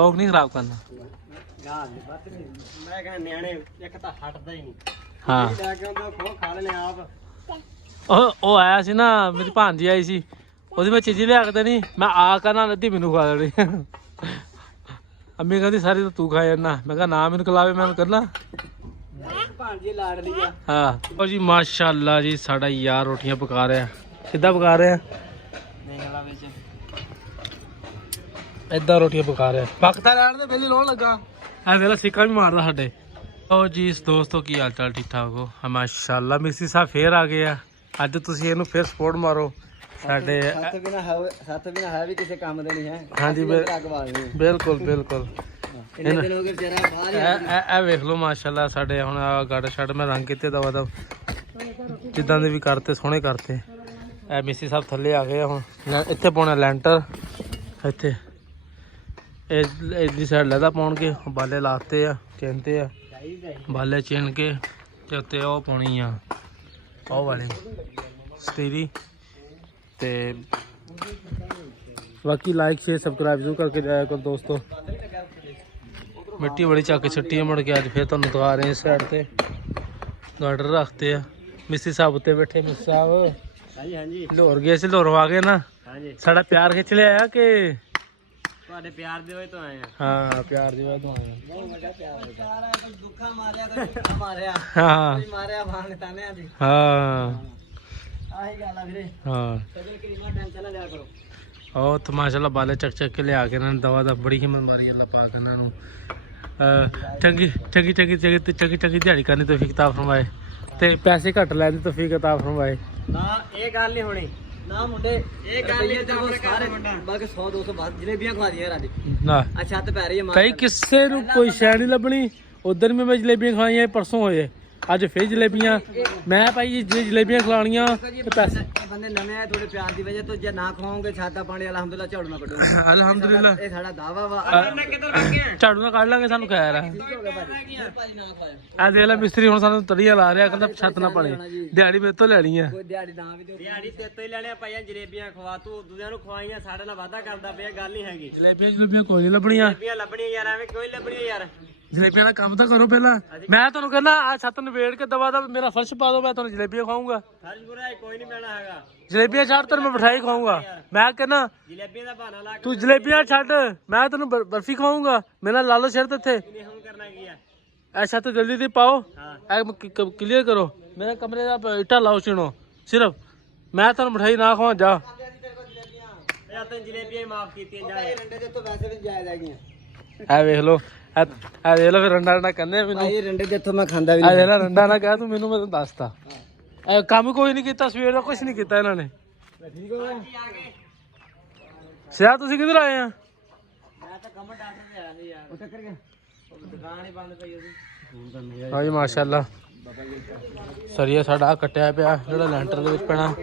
ਲੋਕ ਨਹੀਂ ਖਰਾਬ ਕਰਨਾ। ਮੈਂ ਕਹਿੰਦਾ ਨਿਆਣੇ ਇੱਕ ਤਾਂ ਹਟਦਾ ਹੀ ਨਹੀਂ। ਹਾਂ ਲੈ ਕੇ ਆਉਂਦਾ ਖੋ ਖਾ ਲੈਣੇ ਆਪ। ਉਹ ਆਇਆ ਸੀ ਨਾ, ਮੇਰੀ ਭਾਂਜੀ ਆਈ ਸੀ, ਉਹਦੀ ਮੈਂ ਚੀਜ਼ੀ ਲਿਆ ਕੇ ਦੇਣੀ, ਮੈਂ ਆ ਕਰਨਾ ਅੱਧੀ ਮੈਨੂੰ ਖਵਾ ਦੇਣੀ। ਅੰਮੀ ਕਹਿੰਦੀ ਸਾਰੀ ਤਾਂ ਤੂੰ ਖਾ ਜਾਂਦਾ। ਮੈਂ ਕਿਹਾ ਨਾ ਮੈਨੂੰ ਖਿਲਾਵੇ, ਮੈਂ ਕਰਨਾ। ਭਾਂਜੀ ਲਾੜ ਲਈ ਆ। ਹਾਂ ਉਹ ਜੀ ਮਾਸ਼ਾਅੱਲਾ ਜੀ, ਸਾਡਾ ਯਾਰ ਰੋਟੀਆਂ ਪਕਾ ਰਿਹਾ। ਕਿੱਦਾਂ ਪਕਾ ਰਿਹਾ? ਦੇਖ ਵਿੱਚ ਏਦਾਂ ਰੋਟੀਆਂ ਪਕਾ ਰਿਹਾ। ਪੱਕਦਾ ਲੈਣ ਦੇ ਬਿੱਲੀ ਲਾਉਣ ਲੱਗਾ। ਐ ਵੇਲਾ ਸਿੱਕਾ ਵੀ ਮਾਰਦਾ ਸਾਡੇ। ਉਹ ਜੀ ਦੋਸਤੋ, ਕੀ ਹਾਲ ਚਾਲ? ਠੀਕ ਠਾਕ ਹੋ? ਮਾਸ਼ਾਅੱਲਾ ਮਿਸੀ ਸਾਹਿਬ ਫੇਰ ਆ ਗਏ ਆ। ਅੱਜ ਤੁਸੀਂ ਇਹਨੂੰ ਫੇਰ ਸਪੋਰਟ ਮਾਰੋ। ਸਾਡੇ ਸੱਤ ਬਿਨਾ ਹੈ ਵੀ ਕਿਸੇ ਕੰਮ ਦੇ ਨਹੀਂ ਹੈ। ਹਾਂਜੀ ਬਿਲਕੁਲ ਬਿਲਕੁਲ। ਕਿੰਨੇ ਦਿਨ ਹੋ ਗਏ ਵਿਚਾਰਾ ਬਾਹਰ। ਇਹ ਵੇਖ ਲਓ ਮਾਸ਼ਾਅੱਲਾ, ਸਾਡੇ ਹੁਣ ਗੜ ਛੱਡ ਮੈਂ ਰੰਗ ਕੀਤੇ ਦਵਾ ਦਵ, ਜਿੱਦਾਂ ਦੇ ਵੀ ਕਰਤੇ ਸੋਹਣੇ ਕਰਤੇ। ਇਹ ਮਿਸੀ ਸਾਹਿਬ ਥੱਲੇ ਆ ਗਏ। ਹੁਣ ਇੱਥੇ ਪਾਉਣਾ ਲੈਂਟਰ, ਇੱਥੇ ਇਧਰਲੀ ਸਾਈਡ ਲੈਦਾ ਪਾਉਣਗੇ। ਬਾਲੇ ਲਾਤੇ ਆ, ਚਿਣਤੇ ਆ ਬਾਲੇ, ਚਿਣ ਕੇ ਤੇ ਉੱਤੇ ਉਹ ਪਾਉਣੀ ਆ, ਉਹ ਵਾਲੇ ਸਟੀਰੀ। ਤੇ ਬਾਕੀ ਲਾਈਕ ਸ਼ੇਅਰ ਸਬਸਕ੍ਰਾइब ਜ਼ਰੂਰ ਕਰਕੇ ਜਾਇਆ ਕਰੋ ਦੋਸਤੋ। ਮਿੱਟੀ ਬੜੀ ਚੱਕ ਛੱਟੀ ਮੁੜ ਕੇ ਅੱਜ ਫਿਰ ਤੁਹਾਨੂੰ ਦਿਖਾ ਰਹੇ ਇਸ ਸਾਈਡ ਤੇ ਗਾਰਡਰ ਰੱਖਤੇ ਆ। ਮਿਸੀ ਸਾਹਿਬ ਉੱਤੇ ਬੈਠੇ। ਮਿਸੀ ਸਾਹਿਬ ਹਾਂਜੀ ਲਾਹੌਰ ਗਏ ਸੀ, ਲਾਹੌਰ ਆ ਗਏ ਨਾ। ਹਾਂਜੀ ਸਾਡਾ ਪਿਆਰ ਖਿੱਚ ਲਿਆ ਕਿ ਤੁਹਾਡੇ ਪਿਆਰ ਦੀ ਵਜ੍ਹਾ ਤੋਂ ਆਏ ਆ। ਹਾਂ ਪਿਆਰ ਦੀ ਵਜ੍ਹਾ ਤੋਂ ਆਏ ਆ। ਬਹੁਤ ਵੱਡਾ ਪਿਆਰ ਹੈ। ਕੋਈ ਦੁੱਖਾ ਮਾਰਿਆ, ਕੋਈ ਸੁੱਖਾ ਮਾਰਿਆ, ਹਾਂ ਕੋਈ ਮਾਰਿਆ ਭਾਂਗ ਤਾਨਿਆਂ ਦੀ। ਹਾਂ ਆਹੀ ਗੱਲ ਆ ਵੀਰੇ। ਹਾਂ ਕਦੇ ਕਿੰਨਾ ਟੈਨਸ਼ਨ ਨਾ ਲਿਆ ਕਰੋ। ਉਹ ਤਾਂ ਮਾਸ਼ਾਅੱਲਾ ਬਾਲੇ ਚੱਕ ਚੱਕ ਕੇ ਲਿਆ ਕੇ ਇਹਨਾਂ ਨੇ ਦਵਾ ਦਾ ਬੜੀ ਹਿੰਮਤ ਮਾਰੀ। ਅੱਲਾ ਪਾਕ ਇਹਨਾਂ ਨੂੰ ਚੰਗੀ ਚੰਗੀ ਚੰਗੀ ਚੰਗੀ ਚੰਗੀ ਚੰਗੀ ਦਿਹਾੜੀ ਕਰਨੀ ਤੌਫੀਕ ਕਿਤਾਬ ਫਰਮਾਏ ਤੇ ਪੈਸੇ ਘੱਟ ਲੈਣ ਦੀ ਤੌਫੀਕ ਕਿਤਾਬ ਫਰਮਾਏ। ਨਾ ਇਹ ਗੱਲ ਨਹੀਂ ਹੋਣੀ ਨਾ ਮੁੰਡੇ, ਇਹ ਗੱਲ ਨਹੀਂ ਤੇ ਸਾਰੇ ਬਲਕਿ 100 200 ਬਾਅਦ ਜਲੇਬੀਆਂ ਖਵਾ ਦੀਆਂ ਰਾਜੀ ਨਾ। ਅੱਛਾ ਤੇ ਪੈ ਰਹੀ ਹੈ ਕਈ ਕਿਸੇ ਨੂੰ ਕੋਈ ਸ਼ੈ ਨਹੀਂ ਲੱਭਣੀ। ਉਧਰ ਵੀ ਮੈਂ ਜਲੇਬੀਆਂ ਖਵਾਈਆਂ, ਪਰਸੋਂ ਹੋਏ ਅੱਜ ਫਿਰ ਜਲੇਬੀਆਂ। ਮੈਂ ਭਾਈ ਜੇ ਜਲੇਬੀਆਂ ਖਿਲਾਉਣੀਆਂ ਤੇ ਪੈਸੇ ਬੰਦੇ ਨਵੇਂ ਆਏ ਥੋੜੇ ਪਿਆਰ ਦੀ ਵਜ੍ਹਾ ਤੋਂ ਜੇ ਨਾ ਖਵਾਓਗੇ ਛਾਤਾ ਪਾਣੀ ਅਲਹਮਦੁਲਿਲਾ ਝਾੜੂ ਨਾ ਕੱਢੋ। ਅਲਹਮਦੁਲਿਲਾ ਇਹ ਸਾਡਾ ਦਾਵਾ ਵਾ। ਝਾੜੂ ਨਾਲ ਕੱਢ ਲਾਂਗੇ, ਸਾਨੂੰ ਖੈਰ ਆ। ਆ ਦੇਖ ਲੈ ਮਿਸਤਰੀ ਹੁਣ ਸਾਨੂੰ ਤੜੀਆਂ ਲਾ ਰਿਹਾ, ਕਹਿੰਦਾ ਛੱਤ ਨਾ ਪਾਣੀ। ਦਿਹਾੜੀ ਮੇਰੇ ਤੋਂ ਲੈਣੀ ਆ। ਕੋਈ ਦਿਹਾੜੀ ਨਾ ਵੀ ਦਿਹਾੜੀ ਤੇ ਤੋਂ ਹੀ ਲੈਣੇ ਪਾਈਆਂ। ਜਲੇਬੀਆਂ ਖਵਾ ਤੂੰ ਦੂਜਿਆਂ ਨੂੰ ਖਵਾਈਆਂ, ਸਾਡੇ ਨਾਲ ਵਾਅਦਾ ਕਰਦਾ ਪਿਆ, ਗੱਲ ਨਹੀਂ ਹੈਗੀ। ਜਲੇਬੀਆਂ ਕੋਈ ਨਹੀਂ ਲੱਭਣੀਆਂ। ਜਲੇਬੀਆਂ ਲੱਭਣੀਆਂ ਯਾਰ, ਐਵੇਂ ਕੋਈ ਲੱਭਣੀਆਂ ਯਾਰ। ਜਲੇਬੀਆਂ ਦਾ ਕੰਮ ਤਾਂ ਕਰੋ ਪਹਿਲਾਂ। ਮੈਂ ਤੁਹਾਨੂੰ ਕਹਿੰਦਾ ਆ ਛੱਤ ਨਵੇੜ ਕੇ ਦਵਾ ਦਾ ਮੇਰਾ ਫਰਸ਼ ਪਾ ਦੋ, ਮੈਂ ਤੁਹਾਨੂੰ ਜਲੇਬੀਆਂ ਖਵਾਉਂਗਾ। ਫਰਜ਼ ਬੁਰਾ ਕੋਈ ਨਹੀਂ ਮਿਲਣਾ ਹੈਗਾ। ਜਲੇਬੀਆਂ ਛੱਡ ਤੈਨੂੰ ਮੈਂ ਮਠਾਈ ਖਵਾਉਂਗਾ। ਮੈਂ ਕਹਿੰਦਾ ਜਲੇਬੀਆਂ ਦਾ ਬਹਾਨਾ ਲਾ ਕੇ ਤੂੰ ਜਲੇਬੀਆਂ ਛੱਡ, ਮੈਂ ਤੈਨੂੰ ਬਰਫੀ ਖਵਾਉਂਗਾ। ਮੇਰਾ ਲਾਲੋ ਸ਼ਰਤ ਇੱਥੇ ਨਹੀਂ ਹੁਣ ਕਰਨਾ ਕੀ ਆ। ਇਹ ਛੱਤ ਜਲਦੀ ਦੀ ਪਾਓ, ਹਾਂ ਕਲੀਅਰ ਕਰੋ। ਮੇਰੇ ਕਮਰੇ ਦਾ ਇੱਟਾ ਲਾਓ ਚਿਣੋ ਸਿਰਫ। ਮੈਂ ਤੁਹਾਨੂੰ ਮਠਾਈ ਨਾ ਖਵਾ ਜਾ। ਯਾਰ ਤੈਨੂੰ ਜਲੇਬੀਆਂ ਹੀ ਮਾਫ ਕੀਤੀਆਂ ਜਾਏ। ਰੰਡੇ ਦੇ ਤੋਂ ਵੈਸੇ ਵੀ ਜਾਇਜ਼ ਹੈਗੀਆਂ। ਇਹ ਵੇਖ ਲੋ, ਇਹ ਵੇਖ ਲੋ ਫਿਰ ਰੰਡਾ ਰੰਡਾ ਕਹਿੰਦੇ ਮੈਨੂੰ। ਭਾਈ ਰੰਡੇ ਦੇ ਤੋਂ ਮੈਂ ਖਾਂਦਾ ਵੀ ਇਹ ਵੇਖ ਲੈ ਰੰਡਾ ਨਾ ਕਹਿ ਤੂੰ ਮੈਨੂੰ, ਮੈਂ ਤੈਨੂੰ ਦੱਸਤਾ। ਇਹ ਕੰਮ ਕੋਈ ਨਹੀਂ ਕੀਤਾ ਸਵੇਰ ਦਾ, ਕੁਝ ਨਹੀਂ ਕੀਤਾ ਇਹਨਾਂ ਨੇ। ਠੀਕ ਹੋ ਗਿਆ। ਸਿਆ ਤੁਸੀਂ ਕਿੱਧਰ ਆਏ ਆ? ਮੈਂ ਤਾਂ ਕਮਰ ਡਾਕਟਰ ਤੇ ਆਇਆ ਸੀ ਯਾਰ। ਉਹ ਟੱਕਰ ਗਿਆ, ਦੁਕਾਨ ਹੀ ਬੰਦ ਪਈ ਉਹਦੀ। ਹਾਂਜੀ ਮਾਸ਼ਾਅੱਲਾ ਸਰੀਆ ਸਾਡਾ ਕੱਟਿਆ ਪਿਆ, ਜਿਹੜਾ ਲੈਂਟਰ ਦੇ ਵਿੱਚ ਪੈਣਾ।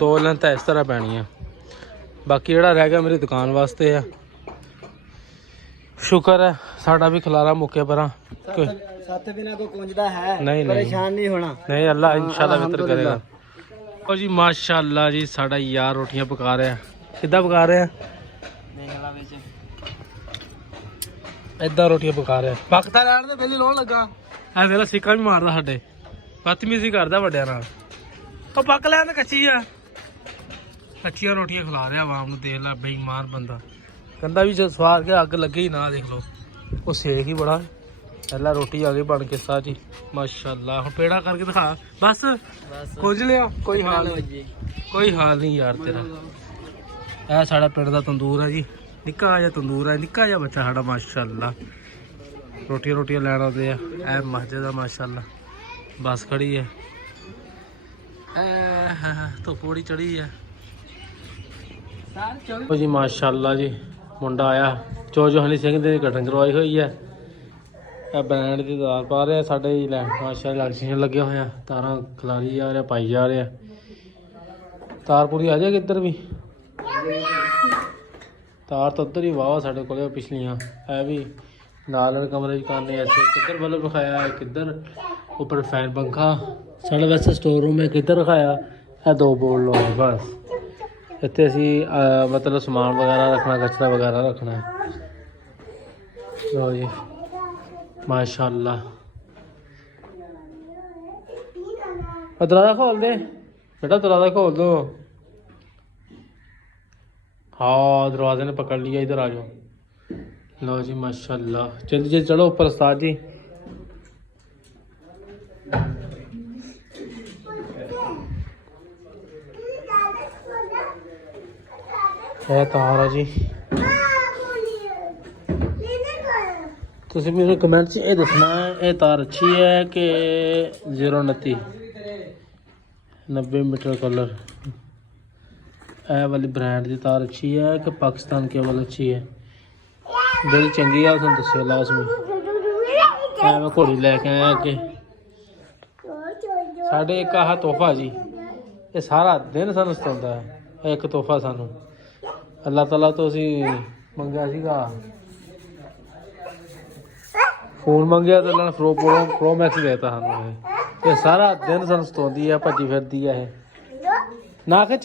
2 ਲੈਂਥ ਇਸ ਤਰ੍ਹਾਂ ਪੈਣੀਆਂ, ਬਾਕੀ ਜਿਹੜਾ ਰਹਿ ਗਿਆ ਮੇਰੀ ਦੁਕਾਨ ਵਾਸਤੇ ਆ। ਸ਼ੁਕਰ ਹੈ ਸਾਡਾ ਵੀ ਖਲਾਰਾ ਮੁੱਕੇ ਪਰਾਂ। ਸੱਤ ਬਿਨਾ ਕੋਈ ਕੁੰਜਦਾ ਹੈ, ਨਹੀਂ ਪਰੇਸ਼ਾਨ ਨਹੀਂ ਹੋਣਾ। ਨਹੀਂ ਅੱਲਾ ਇਨਸ਼ਾਅੱਲਾ ਬਿਹਤਰ ਕਰੇਗਾ। ਉਹ ਜੀ ਮਾਸ਼ਾਅੱਲਾ ਜੀ, ਸਾਡਾ ਯਾਰ ਰੋਟੀਆਂ ਪਕਾ ਰਿਹਾ। ਕਿੱਦਾਂ ਪਕਾ ਰਿਹਾ? ਵਿੱਚ ਏਦਾਂ ਰੋਟੀਆਂ ਪਕਾ ਰਿਹਾ। ਪੱਕਦਾ ਲੈਣ ਦੇ ਬਿੱਲੀ ਲਾਉਣ ਲੱਗਾ। ਐ ਵੇਲਾ ਸਿੱਕਾ ਵੀ ਮਾਰਦਾ ਸਾਡੇ, ਬਦਤਮੀਜ਼ੀ ਕਰਦਾ ਵੱਡਿਆਂ ਨਾਲ। ਉਹ ਪੱਕ ਲੈਣ ਤੇ ਕੱਚੀ ਆ, ਕੱਚੀਆਂ ਰੋਟੀਆਂ ਖਿਲਾ ਰਿਹਾ ਆਵਾਮ ਨੂੰ। ਦੇਖ ਲੈ ਬੇਈਮਾਨ ਬੰਦਾ, ਕਹਿੰਦਾ ਵੀ ਸਵਾਰ ਕੇ ਅੱਗ ਲੱਗੇ ਹੀ ਨਾ। ਦੇਖ ਲਓ ਉਹ ਸੇਕ ਹੀ ਬੜਾ। ਪਹਿਲਾਂ ਰੋਟੀ ਆ ਗਈ ਬਣ ਕੇ ਸਾਜੀ ਮਾਸ਼ਾਅੱਲਾ। ਹੁਣ ਪੇੜਾ ਕਰਕੇ ਦਿਖਾ ਬਸ। ਕੁਝ ਲਿਆ ਕੋਈ ਹਾਲ ਨਹੀਂ, ਕੋਈ ਹਾਲ ਨਹੀਂ ਯਾਰ ਤੇਰਾ। ਇਹ ਸਾਡਾ ਪਿੰਡ ਦਾ ਤੰਦੂਰ ਹੈ ਜੀ, ਨਿੱਕਾ ਜਿਹਾ ਤੰਦੂਰ ਹੈ, ਨਿੱਕਾ ਜਿਹਾ ਬੱਚਾ ਸਾਡਾ ਮਾਸ਼ਾਅੱਲਾ ਰੋਟੀਆਂ ਲੈਣ ਆਉਂਦੇ ਆ। ਇਹ ਮਸਜਿਦ ਆ ਮਾਸ਼ਾਅੱਲਾ, ਬੱਸ ਖੜੀ ਹੈ। ਧੁੱਪ ਬੜੀ ਚੜੀ ਹੈ। ਉਹ ਜੀ ਮਾਸ਼ਾਅੱਲਾ ਜੀ, ਮੁੰਡਾ ਆਇਆ ਜੋ ਹਨੀ ਸਿੰਘ ਦੇ ਕਟਿੰਗ ਕਰਵਾਈ ਹੋਈ ਹੈ। ਇਹ ਬ੍ਰਾਂਡ ਦੀ ਤਾਰ ਪਾ ਰਿਹਾ ਸਾਡੇ ਹੀ ਲੈ ਮਾਸ਼ਾਅੱਲਾ। ਇਲੈਕਟ੍ਰੀਸ਼ੀਅਨ ਲੱਗੇ ਹੋਏ ਆ, ਤਾਰਾਂ ਖਿਲਾਰੀ ਜਾ ਰਿਹਾ, ਪਾਈ ਜਾ ਰਿਹਾ। ਤਾਰ ਪੂਰੀ ਆ ਜਾਏਗੀ ਇੱਧਰ ਵੀ। ਤਾਰ ਤਾਂ ਉੱਧਰ ਹੀ ਵਾਹ ਸਾਡੇ ਕੋਲ ਪਿਛਲੀਆਂ। ਇਹ ਵੀ ਨਾਲ ਕਮਰੇ 'ਚ ਕਰਨੇ ਐਸੇ। ਕਿੱਧਰ ਬਲਬ ਰਖਾਇਆ ਹੈ, ਕਿੱਧਰ ਉੱਪਰ ਫੈਨ ਪੰਖਾ। ਸਾਡਾ ਵੈਸੇ ਸਟੋਰ ਰੂਮ ਹੈ, ਕਿੱਧਰ ਰਖਾਇਆ ਇਹ 2 ਬੋਰਡ ਲਓ ਬਸ। ਇੱਥੇ ਅਸੀਂ ਮਤਲਬ ਸਮਾਨ ਵਗੈਰਾ ਰੱਖਣਾ, ਕਚਰਾ ਵਗੈਰਾ ਰੱਖਣਾ। ਲਓ ਜੀ ਮਾਸ਼ਾਅੱਲਾ। ਦਰਵਾਜ਼ਾ ਖੋਲ ਦੇ बेटा, दरवाजा खोल दो। हाँ दरवाजे ने पकड़ लिया, इधर आ जाओ। लो जी माशाल्लाह, जल्दी जल्दी चलो ऊपर उस्ताद जी। है तारा जी, तुम मेरे कमेंट च ये दसना ये तार अच्छी है कि 029 90 मीटर कलर, ए वाली ब्रांड की तार अच्छी है कि पाकिस्तान केबल अच्छी है। बड़ी चंगी है, तुम दसो लाजमी। मैं घोड़ी लैके आया अगे साढ़े एक आह तोहफा जी, ये सारा दिन सानू सताउंदा है। एक तोहफा सानू अल्लाह ताला तो असी मंगया सीगा, फोन मंगया तो अल्लाह ने प्रो मैक्स देता सानू। ये सारा दिन सानू सताउंदी है, भजी फिरदी है। ना खिच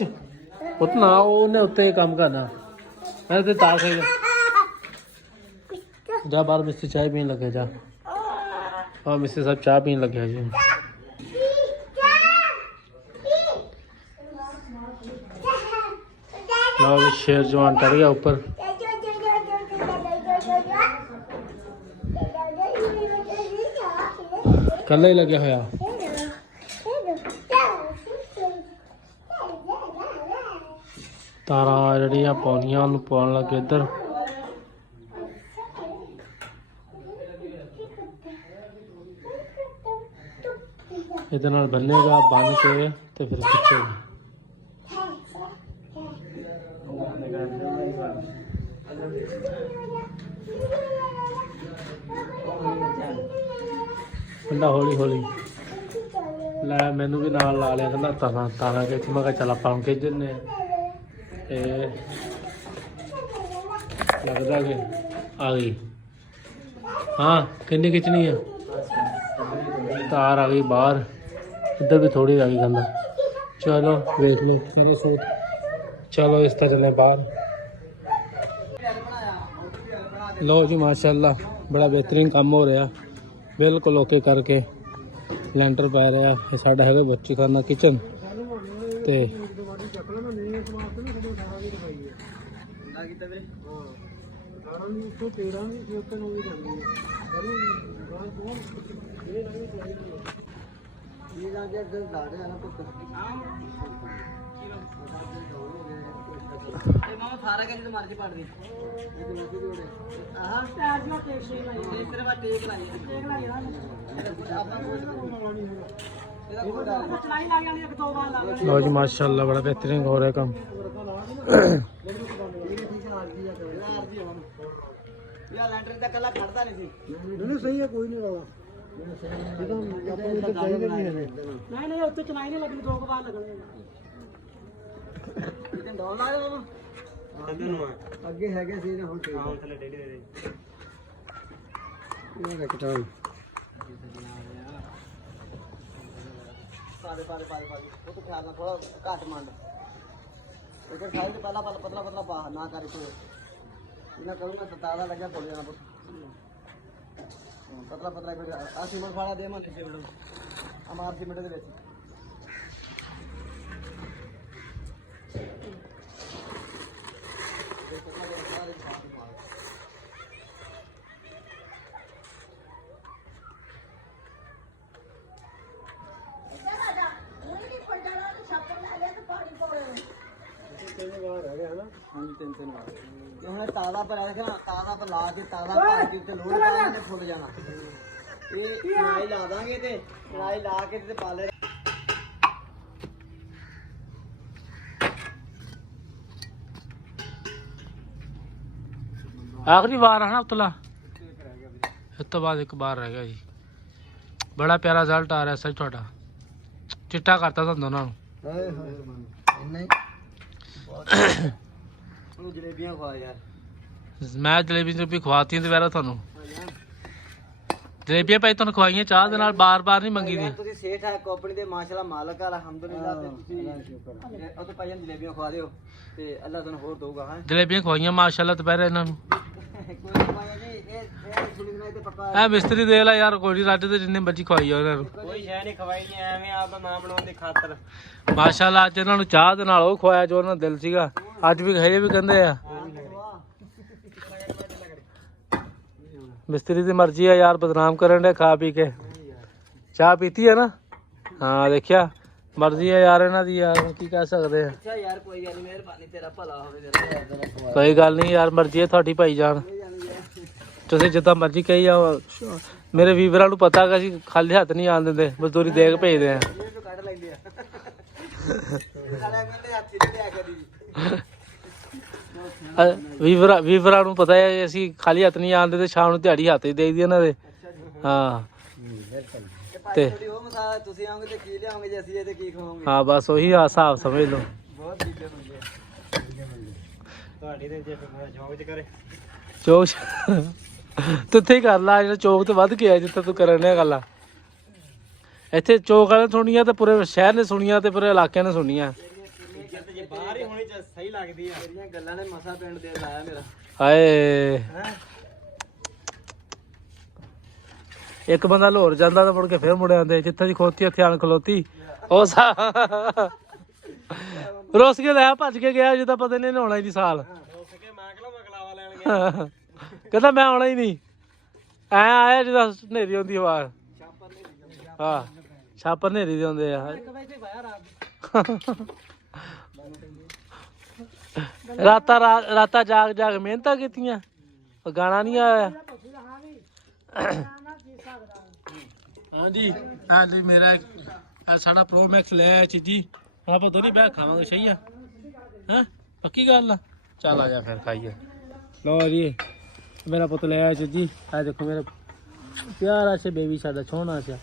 पुत ना, उन्हें उत्ते काम करना। मैं ते तार खाई जा बाहर, मिस्त्री चाय पीने लगे जा। हाँ मिस्त्री साहब चाय पीने लगे जी। लो शेर जवान चढ़ गया ऊपर। कल ही लगे होया। तारा जड़ियाँ पौनियां पाउन लगे इधर। इधर नाल बनेगा, बन के तो फिर खिंचेगा। बंदा हौली हौली लै, मैनू भी नाल ला लिया, कहना तारा तारा के। मैं कहा चल आप खिंच जन्ने। लगता कि आ गई। हाँ कितनी खिंचनी है? तार आ गई बाहर, इधर भी थोड़ी आ गई गंदा। चलो देख लो, चलो सूट, चलो इस तरह चले बाहर। लो जी माशाल्लाह बड़ा बेहतरीन काम हो रहा, बिल्कुल ओके करके ਲੈਂਟਰ ਪੈ ਰਿਹਾ। ਇਹ ਸਾਡਾ ਹੈਗਾ ਬੱਚੀ ਖਾਨਾ ਕਿਚਨ ਤੇ सारा कैसे मार के पाड़ दी लो जी माशाल्लाह बड़ा बेहतरीन हो रहा है काम। सही है, कोई नहीं वाला नहीं उत्ते चलाई नहीं लगनी, 2 बार लगने ਅੱਗੇ ਹੈਗੇ ਸੀ ਨਾ। ਹੁਣ ਹਾਂ ਥੱਲੇ ਡੇਢ ਦੇ ਇਹ ਦੇਖ ਟਾਈਮ ਪਾਲੇ ਪਾਲੇ ਪਾਲੇ ਪਾਲੇ ਉਹ ਤੋਂ ਖਿਆਲ ਨਾਲ ਥੋੜਾ ਘੱਟ ਮੰਡ ਇਧਰ ਸਾਈਡ ਤੇ ਪਹਿਲਾਂ ਪਤਲਾ ਪਤਲਾ ਪਾ ਨਾ ਕਰੇ ਕੋਈ ਇਹਨਾਂ ਕਰੂੰਗਾ ਤਾਂ ਤਾਜ਼ਾ ਲੱਗਿਆ ਭੁੱਲ ਜਾਣਾ ਪਤਲਾ ਪਤਲਾ ਫਿਰ ਆ ਸੀਮੈਂਟ ਫਾੜਾ ਦੇ ਮੈਂ ਨੀਚੇ ਬਿਲਡੋ ਹਮਾਰ ਸੀਮੈਂਟ ਦੇ ਵਿੱਚ तीन बार ताज़ा पर देखना, ताज़ा पर ला के ताज़ा भर के उत्ते लोड करके फुल जाना। ये कढ़ाई ला देंगे ते कढ़ाई ला के ते पाले आखिरी बार है ना उतला, इस तो बाद एक बार रह गया जी। बड़ा प्यारा रिजल्ट आ रहा है सच थोड़ा, चिट्टा करता था दोनों जलेबियां खवा यार। मैं जलेबी जलेबी खवाती दोबारा थानू जलेबियां भाई तुहानू खवाइयां चाह दे नाल, बार बार नहीं मंगी दी। ਤੁਸੀਂ ਸੇਠ ਹੈ ਕੰਪਨੀ ਦੇ ਮਾਸ਼ਾਅੱਲਾ ਮਾਲਕ ਆ ਅਲਹਮਦੁਲਿਲਾ ਤੇ ਤੁਸੀਂ ਉਹ ਤੋਂ ਭਾਈਆਂ ਜਲੇਬੀਆਂ ਖਵਾ ਦਿਓ ਤੇ ਅੱਲਾਹ ਤੁਹਾਨੂੰ ਹੋਰ ਦਊਗਾ। ਹਾਂ जलेबियां खवाइयां माशाल्लाह दोपहर इन्हां नू। ਕੋਈ ਨਹੀਂ ਭਾਈਆਂ ਜੀ, ਇਹ ਇਹ ਤੇ ਪੱਕਾ ਐ ਮਿਸਤਰੀ ਦੇ ਲੈ ਯਾਰ ਕੋਈ ਰੱਜ ਤੇ ਜਿੰਨੇ ਮਰਜੀ ਖਵਾਈ ਆ ਉਹਨਾਂ ਨੂੰ ਕੋਈ ਸ਼ੈ ਨਹੀਂ ਖਵਾਈ ਐਵੇਂ ਆਪਦਾ ਨਾਮ ਬਣਾਉਣ ਦੀ ਖਾਤਰ ਮਾਸ਼ਾਅੱਲਾ ਅੱਜ ਇਹਨਾਂ ਨੂੰ ਚਾਹ ਦੇ ਨਾਲ ਉਹ ਖਵਾਇਆ ਜੋ ਉਹਨਾਂ ਦਾ ਦਿਲ ਸੀਗਾ ਅੱਜ ਵੀ ਹਜੇ ਵੀ ਕਹਿੰਦੇ ਆ ਮਿਸਤਰੀ ਦੀ ਮਰਜ਼ੀ ਆ ਯਾਰ ਬਦਨਾਮ ਕਰਨ ਦੇ ਖਾ ਪੀ ਕੇ ਚਾਹ ਪੀਤੀ ਹੈ ਨਾ ਹਾਂ ਦੇਖਿਆ ਮਰਜ਼ੀ ਆ ਯਾਰ ਇਹਨਾਂ ਦੀ ਯਾਰ ਕੀ ਕਹਿ ਸਕਦੇ ਆ ਅੱਛਾ ਯਾਰ ਕੋਈ ਗੱਲ ਨਹੀਂ ਮਿਹਰਬਾਨੀ ਤੇਰਾ ਭਲਾ ਹੋਵੇ ਤੇਰਾ ਕੋਈ ਗੱਲ ਨਹੀਂ ਯਾਰ ਮਰਜ਼ੀ ਹੈ ਤੁਹਾਡੀ ਭਾਈ ਜਾਨ ਤੁਸੀਂ ਜਿੱਦਾਂ ਮਰਜ਼ੀ ਕਹੀ ਜਾਓ ਮੇਰੇ ਵੀਵਰਾਂ ਨੂੰ ਪਤਾ ਕਿ ਅਸੀਂ ਖਾਲੀ ਹੱਥ ਨਹੀਂ ਆਣ ਦਿੰਦੇ ਮਜ਼ਦੂਰੀ ਦੇ ਕੇ ਭੇਜਦੇ ਆ ਕੱਢ ਲੈਂਦੇ ਆ ਸਾਲੇ ਕਹਿੰਦੇ ਹੱਥੀ ਤੇ ਲਿਆ ਕਰੀ ਵੀਵਰਾਂ ਨੂੰ ਪਤਾ ਹੈ ਅਸੀਂ ਖਾਲੀ ਹੱਥ ਨਹੀਂ ਆਣ ਦਿੰਦੇ ਸ਼ਾਮ ਨੂੰ ਦਿਹਾੜੀ ਹੱਥ ਹੀ ਦੇਈਦੀ ਇਹਨਾਂ ਦੇ ਹਾਂ ਤੇ ਉਹ ਮਸਾ ਤੁਸੀਂ ਆਓਗੇ ਤੇ ਕੀ ਲਿਆਓਗੇ ਜੇ ਅਸੀਂ ਇਹ ਤੇ ਕੀ ਖਵਾਓਗੇ ਹਾਂ ਬਸ ਉਹੀ ਹਿਸਾਬ ਸਮਝ ਲਓ ਬਹੁਤ ਚੀਜ਼ਾਂ ਹੁੰਦੀਆਂ ਤੁਹਾਡੀ ਤੇ ਜੇ ਜੋਗ ਚ ਕਰੇ ਚੋਕ ਤੂੰ ਇੱਥੇ ਹੀ ਕਰ ਲਾ ਜਿਹੜਾ ਚੌਕ ਤੇ ਵੱਧ ਕੇ ਆ ਜਿੱਥੇ ਤੂੰ ਕਰਨ ਡਿਆ ਗੱਲਾਂ ਇੱਥੇ ਚੌਕ ਵਾਲੇ ਸੁਣੀਆਂ ਤੇ ਪੂਰੇ ਸ਼ਹਿਰ ਨੇ ਸੁਣੀਆਂ ਤੇ ਪੂਰੇ ਇਲਾਕਿਆਂ ਨੇ ਸੁਣੀਆਂ ਜੇ ਬਾਹਰ ਹੀ ਹੋਣੀ ਸਹੀ ਲੱਗਦੀ ਆ ਤੇਰੀਆਂ ਗੱਲਾਂ ਨੇ ਮਸਾ ਪਿੰਡ ਦੇ ਲਾਇਆ ਮੇਰਾ ਹਾਏ ਇੱਕ ਬੰਦਾ ਲਾਹੌਰ ਜਾਂਦਾ ਤਾਂ ਮੁੜ ਕੇ ਫਿਰ ਮੁੜ ਆਉਂਦੇ ਜਿੱਥੇ ਦੀ ਖੋਤੀ ਉੱਥੇ ਆਣ ਖਲੋਤੀ ਉਹ ਰੁੱਸ ਕੇ ਲੈ ਭੱਜ ਕੇ ਗਿਆ ਜਿੱਦਾਂ ਪਤਾ ਨਹੀਂ ਨਹਾਉਣਾ ਹੀ ਨਹੀਂ ਸਾਲ ਕਹਿੰਦਾ ਮੈਂ ਆਉਣਾ ਹੀ ਨਹੀਂ ਐ ਆਇਆ ਜਿੱਦਾਂ ਹਨੇਰੀ ਆਉਂਦੀ ਹਵਾ ਹਾਂ ਛਾਪਰ ਹਨੇਰੀ ਦੇ ਆਉਂਦੇ ਆ ਰਾਤਾਂ ਜਾਗ ਮਿਹਨਤਾਂ ਕੀਤੀਆਂ ਗਾਣਾ ਨਹੀਂ ਆਇਆ ਹਾਂਜੀ ਹਾਂਜੀ ਮੇਰਾ ਸਾਡਾ ਪ੍ਰੋ ਮੈਕਸ ਲੈ ਚੀਜੀ ਹੁਣ ਆਪਾਂ ਦੋਨੇ ਬਹਿ ਖਾਵਾਂਗੇ ਸਹੀ ਆ ਹੈਂ ਪੱਕੀ ਗੱਲ ਆ ਚੱਲ ਆ ਜਾ ਫਿਰ ਖਾਈਏ ਲਓ ਜੀ ਮੇਰਾ ਪੁੱਤ ਲੈ ਆਇਆ ਚੀਜੀ ਆ ਦੇਖੋ ਮੇਰਾ ਪਿਆਰਾ ਸੇ ਬੇਬੀ ਸਾਡਾ ਸੋਹਣਾ ਜਿਹਾ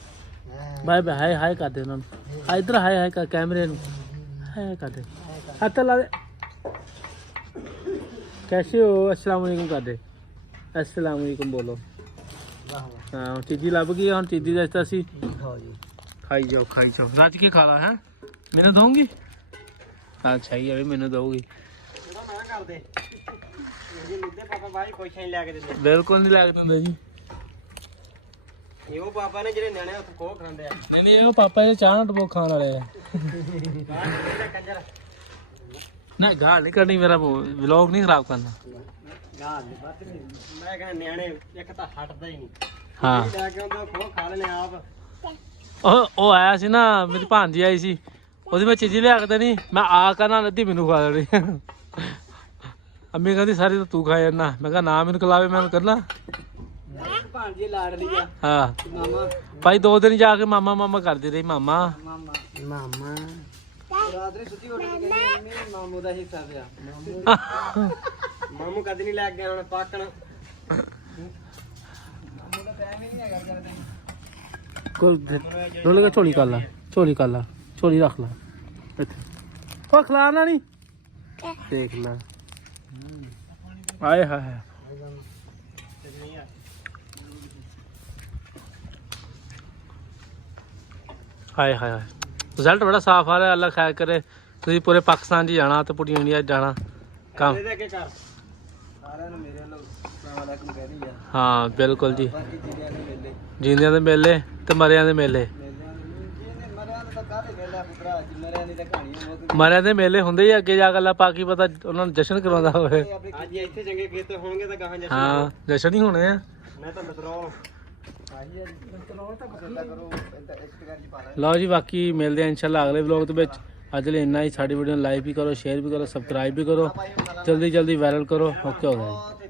ਬਾਏ ਬਾਏ ਹਾਏ ਹਾਏ ਕਰਦੇ ਉਹਨਾਂ ਨੂੰ ਇਧਰ ਹਾਏ ਹਾਏ ਕਰ ਕੈਮਰੇ ਨੂੰ ਹਾਏ ਕਰਦੇ ਹੱਥ ਲਾ ਦੇ कैसे हो अस्सलाम वालेकुम कर दे अस्सलाम वालेकुम बोलो हाँ चीजी लभ गई हम चीजी दसता सी खाई जाओ रज के खा ला है मैंने दूंगी अच्छा ही अभी मैंने दूंगी बिल्कुल नहीं लैके दिंदे जी ਇਹੋ ਪਾਪਾ ਨੇ ਜਿਹੜੇ ਨਿਆਣੇ ਉੱਥੇ ਕੋਹ ਖਾਂਦੇ ਆ नहीं ये पापा ये चाह ना डबो खाने वाले ना गाल नहीं करनी मेरा व्लॉग नहीं खराब करना ਗਾਲ ਨਹੀਂ ਬਾਤ ਨਹੀਂ ਮੈਂ ਕਹਿੰਦਾ ਨਿਆਣੇ ਇੱਕ ਤਾਂ ਹਟਦਾ ਹੀ ਨਹੀਂ हाँ ਲੈ ਕੇ ਆਉਂਦੇ ਖੋ ਖਾ ਲੈਣੇ ਆਪ ਉਹ ਆਇਆ ਸੀ ਨਾ ਮੇਰੀ ਭਾਂਜੀ ਆਈ ਸੀ ਉਹਦੀ ਮੈਂ ਚੀਜ਼ੀ ਲਿਆ ਕੇ ਦੇਣੀ ਮੈਂ ਆ ਕਰਨਾ ਅੱਧੀ ਮੈਨੂੰ ਖਵਾ ਦੇਣੀ ਅੰਮੀ ਕਹਿੰਦੀ ਸਾਰੀ ਤਾਂ ਤੂੰ ਖਾ ਜਾਂਦਾ ਮੈਂ ਕਿਹਾ ਨਾ ਮੈਨੂੰ ਖਿਲਾਵੇ ਮੈਂ ਕਰਨਾ ਭਾਂਜੀ ਲਾੜ ਲਈ ਆ ਹਾਂ ਮਾਮਾ ਭਾਈ 2 ਦਿਨ ਜਾ ਕੇ ਮਾਮਾ ਮਾਮਾ ਕਰਦੀ ਰਹੀ ਮਾਮਾ ਮਾਮਾ ਰਾਤ ਨੇ ਸੁੱਤੀ ਉੱਠ ਕੇ ਕਹਿੰਦੀ ਮੰਮੀ ਮਾਮੂ ਦਾ ਹਿੱਸਾ ਪਿਆ ਮਾਮੂ ਕਦੇ ਨਹੀਂ ਲੈ ਕੇ ਆਉਣਾ ਪਾਕਣ ਮਾਮੂ ਦਾ ਟਾਈਮ ਹੀ ਨਹੀਂ ਹੈਗਾ ਕਰਦੇ ਕੋਲ ਰੋਲੇ ਝੋਲੀ ਕਰ ਲਾ ਝੋਲੀ ਰੱਖ ਲਾ ਇੱਥੇ ਉਹ ਖਿਲਾਣਾ ਨਹੀਂ ਦੇਖ ਲੈ ਆਏ ਹਾਏ ਹਾਏ ਹਾਏ ਰਿਜ਼ਲਟ ਬੜਾ ਸਾਫ ਆ ਰਿਹਾ ਅੱਲਾ ਖੈਰ ਕਰੇ ਤੁਸੀਂ ਪੂਰੇ ਪਾਕਿਸਤਾਨ 'ਚ ਜਾਣਾ ਤੇ ਪੂਰੀ ਇੰਡੀਆ 'ਚ ਜਾਣਾ ਕੰਮ ਇਹਦੇ ਅੱਗੇ ਕਰ ਸਾਰਿਆਂ ਨੂੰ ਮੇਰੇ ਵੱਲੋਂ ਅਸਲਾਮ ਵਾਲੇਕੁਮ ਕਹਿ ਰਹੀ ਆ ਹਾਂ ਬਿਲਕੁਲ ਜੀ ਬਾਕੀ ਚੀਜ਼ਾਂ ਦੇ ਮੇਲੇ ਜੀਂਦਿਆਂ ਦੇ ਮੇਲੇ ਤੇ ਮਰਿਆਂ ਦੇ ਮੇਲੇ ਮਰਿਆਂ ਦਾ ਕਾਹਦੇ ਮੇਲਾ ਪੁੱਤਰਾ ਮਰਿਆਂ ਦੀ ਤਾਂ ਕਹਾਣੀ ਬਹੁਤ ਮਰਿਆਂ ਦੇ ਮੇਲੇ ਹੁੰਦੇ ਹੀ ਅੱਗੇ ਜਾ ਕੇ ਅੱਲਾ ਪਾਕ ਕੀ ਪਤਾ ਉਹਨਾਂ ਨੂੰ ਜਸ਼ਨ ਕਰਾਉਂਦਾ ਹੋਵੇ ਅੱਜ ਇੱਥੇ ਚੰਗੇ ਕੀਤੇ ਹੋਣਗੇ ਤਾਂ ਗਾਹਾਂ ਜਾ ਹਾਂ ਜਸ਼ਨ ਹੀ ਹੋਣੇ ਆ ਮੈਂ ਤਾਂ ਬਤਰੋਲ ਹਾਂਜੀ ਬਤਰੋਲ ਤਾਂ ਪਸੰਦ ਕਰੋ ਇੰਸਟਾਗ੍ਰਾਮ 'ਚ ਪਾ ਲੈ ਲਓ ਜੀ ਬਾਕੀ ਮਿਲਦੇ ਆ ਇਨਸ਼ਾਅੱਲਾ ਅਗਲੇ ਵਲੌਗ ਦੇ ਵਿੱਚ ਅੱਜ ਲਈ ਇੰਨਾ ਹੀ ਸਾਡੀ ਵੀਡੀਓ ਨੂੰ ਲਾਈਕ ਵੀ ਕਰੋ ਸ਼ੇਅਰ ਵੀ ਕਰੋ ਸਬਸਕ੍ਰਾਈਬ ਵੀ ਕਰੋ ਜਲਦੀ ਵਾਇਰਲ ਕਰੋ ਓਕੇ ਹੋ ਗਿਆ ਜੀ